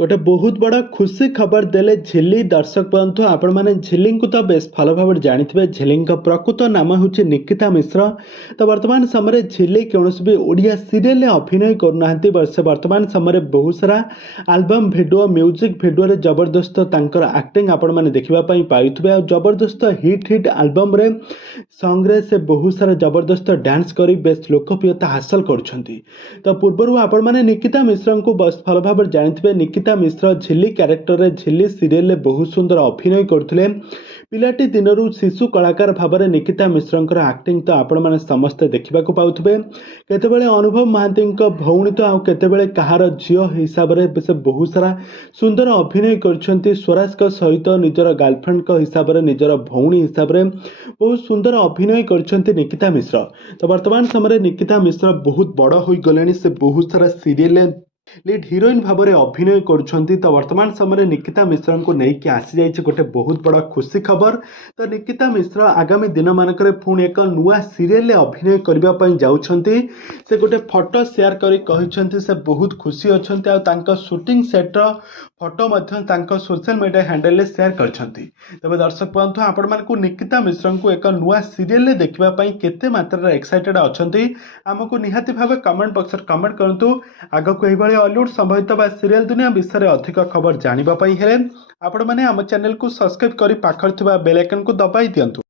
गोटे बहुत बड़ा खुशी खबर देले झिल्ली दर्शक बंधु आपण मैंने झिल्ली को तो बेस भल भाव जानते झिल्ली प्रकृत नाम हूँ निकिता मिश्र। तो वर्तमान समय झिल्ली कौन भी ओडिया सीरियल अभिनय करना से वर्तमान समय बहुत सारा आल्बम भिडियो म्यूजिक भिडियो जबरदस्त एक्टिंग आपण मैंने देखापी पाइबे जबरदस्त हिट हिट आल्बम रे सॉन्ग रे से बहुत सारा जबरदस्त डांस करी बेस लोकप्रियता हासिल कर। तो पूर्व आपण मैंने निकिता मिश्र को बस भल भाव जानते निकिता मिश्र झिल्ली क्यारेक्टर रे झिल्ली सीरियल बहुत सुंदर अभिनय करते पिलाटी दिनरू शिशु कलाकार भाव में निकिता मिश्र एक्टिंग तो आपण मैंने समस्ते देखा पाउथे केतेबेले अनुभव महांती भौणी तो आतेबे कहार झील हिसाब से बहुत सारा सुंदर अभिनय कर स्वराज सहित निजर गर्लफ्रेंड हिसाब से निजर भौणी हिसाब से बहुत सुंदर अभिनय कर निकिता मिश्र। तो वर्तमान समय निकिता मिश्र बहुत बड़ हो गले से बहुत सारा सीरियल लीड हिरोइन भाव में अभिनय कर। तो वर्तमान समय निकिता मिश्र को लेकिन आसी जाइए गोटे बहुत बड़ा खुशी खबर। तो निकिता मिश्र आगामी दिन मानक पुणी एक नुआ सीरियल अभिनय करने जाउछंती से गोटे फोटो शेयर करी से बहुत खुशी अच्छा शूटिंग सेट्र photo social media handle share करछंती। तबे दर्शक बंधु आपण मानकु निकिता मिश्र को एक नुआ सीरियल देखिबा केते मात्रा एक्साइटेड अछंती आमको निहाती भाव कमेंट बॉक्स रे कमेंट करंतु। आगको एही भली हॉलीवुड संबंधित बा सीरियल दुनिया विषय अधिक खबर जानिबा पई हेले आपण माने हम चैनल को सब्सक्राइब करी पाखर थिबा बेल आइकन को दबाई दियंतु।